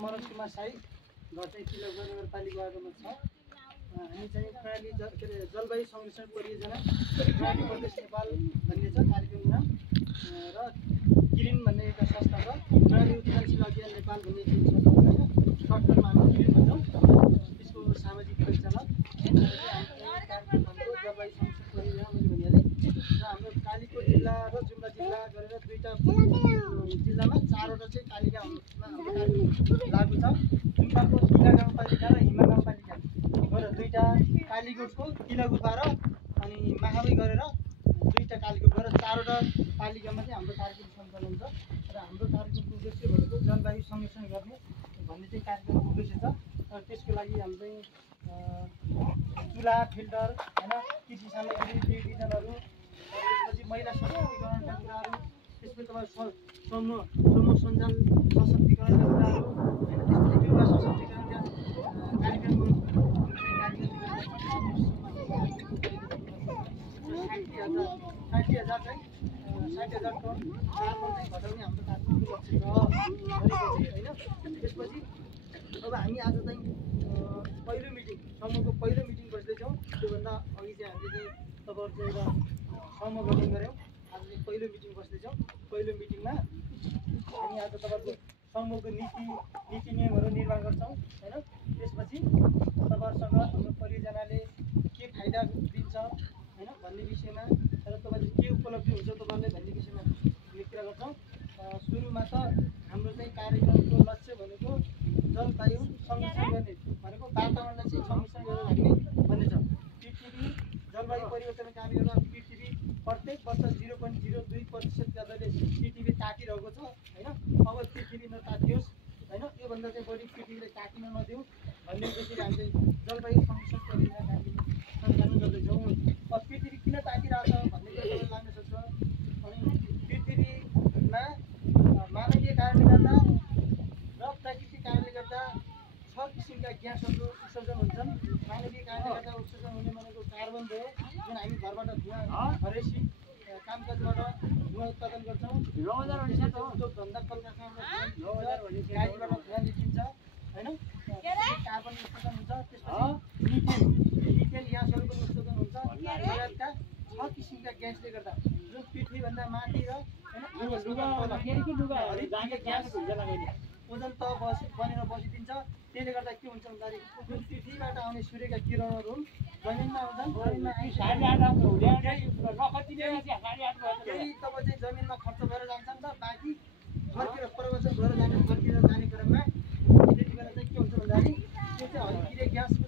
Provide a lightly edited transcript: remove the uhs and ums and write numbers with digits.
मनोज कुमार साई, घर चाहिँ तिलक नगरपालिकामा छ। हामी चाहिँ प्रणाली के अरे जलवायु संरक्षण परियोजना प्रणाली प्रदेश नेपाल भन्ने छ कार्यक्रमको नाम र किरिन भन्ने एउटा संस्था छ, प्रणाली उत्तरशील अभियान नेपाल भन्ने चाहिँ संस्था होइन, सर्टकटमा हामी किरिन भन्छौँ। त्यसको सामाजिक परिचालक जलवायु संरक्षण परियोजना मैले भनिहालेँ। र हाम्रो कालीकोट जिल्ला र जुम्ला जिल्ला गरेर दुईवटा जिल्लामा 4वटा चाहिँ पालिकामा हाम्रो कार्यक्रम लागु छ। जुम्लाको तिला गाउँपालिका र हिमा गाउँपालिका गरेर दुईवटा, कालीकोटको तिलगुपा र अनि महाबै गरेर दुईवटा कालीकोट गरेर 4वटा पालिकामा चाहिँ हाम्रो कार्यक्रम सञ्चालन हुन्छ। र हाम्रो कार्यक्रमको उद्देश्य भनेको जलवायु संरक्षण गर्ने भन्ने चाहिँ कार्यक्रमको उद्देश्य छ। र त्यसको लागि हामी चाहिँ चुल्हा, फिल्टर होइन, कृषि सामग्री, डिजलहरू, त्यसपछि महिला सशक्तिकरणका कुराहरू, त्यसपछि तपाईँ समूह सञ्जाल सशक्तिकरणका कुराहरू होइन, त्यसपछि युवा सशक्तिकरणका कार्यक्रमहरू 60,000 चाहिँ 60,000 टन कार्बन चाहिँ घटाउने हाम्रो कार्यक्रमको लक्ष्य छ भनेपछि होइन। त्यसपछि अब हामी आज चाहिँ पहिलो मिटिङ, समूहको पहिलो मिटिङ बस्दैछौँ। त्योभन्दा अघि चाहिँ हामीले चाहिँ तपाईँहरू चाहिँ एउटा समूह गठन गऱ्यौँ। आज चाहिँ पहिलो मिटिङ बस्दैछौँ। पहिलो मिटिङमा हामी आज तपाईँहरूको समूहको नीति नियमहरू निर्माण गर्छौँ होइन। त्यसपछि तपाईँहरूसँग हाम्रो परियोजनाले के फाइदा दिन्छ होइन भन्ने विषयमा र तपाईँले के उपलब्धि हुन्छ तपाईँले भन्ने विषयमा हामी कुरा गर्छौँ। सुरुमा त हाम्रो चाहिँ कार्यक्रमको लक्ष्य भनेको जलवायु संरक्षण गर्ने भनेको वातावरणलाई चाहिँ संरक्षण गरेर राख्ने भन्ने छ। पृथ्वी जलवायु परिवर्तनको कारणले गर्दा पृथ्वी प्रत्येक वर्ष 0.02% दरले पृथ्वी तातिरहेको छ होइन। अब पृथ्वी नतातियोस् होइन, योभन्दा चाहिँ बढी पृथ्वीलाई तातिन नदिउँ भन्ने उद्देश्यले हामी चाहिँ जलवायु संरक्षण परियोजना कार्यक्रम सञ्चालन गर्दैछौँ। अब पृथ्वी किन तातिरहेको छ भन्ने कुरा तपाईँले लाग्न सक्छ। अनि पृथ्वीमा मानवीय कारणले गर्दा र प्राकृतिक कारणले गर्दा 6 किसिमका ग्यासहरू उत्सर्जन हुन्छन्। मानवीय कारणले गर्दा उत्सर्जन हुने भनेको कार्बन भयो, जुन हामी घरबाट धुवा, घरेसी कामकाजबाट धुवा उत्पादन गर्छौँ। उद्योग धन्दा कलकारखानाबाट गाडीबाट धुवा निस्किन्छ होइन, कार्बन उत्सर्जन हुन्छ। त्यसपछि मिथेन ग्यासहरूको उत्सर्जन हुन्छ। लगायतका 6 किसिमका ग्यासले गर्दा जुन पृथ्वीभन्दा माथि र ओजन तह बनेर बसिदिन्छ। त्यसले गर्दा के हुन्छ भन्दाखेरि जुन पृथ्वीबाट आउने सूर्यका किरणहरू जमिनमा आउँछन्, जमिनमा केही तब चाहिँ जमिनमा खर्च भएर जान्छन् र बाँकी फर्केर प्रवचन भएर फर्केर जाने क्रममा त्यति बेला चाहिँ के हुन्छ भन्दाखेरि त्यो चाहिँ हरिक्रिया ग्यासको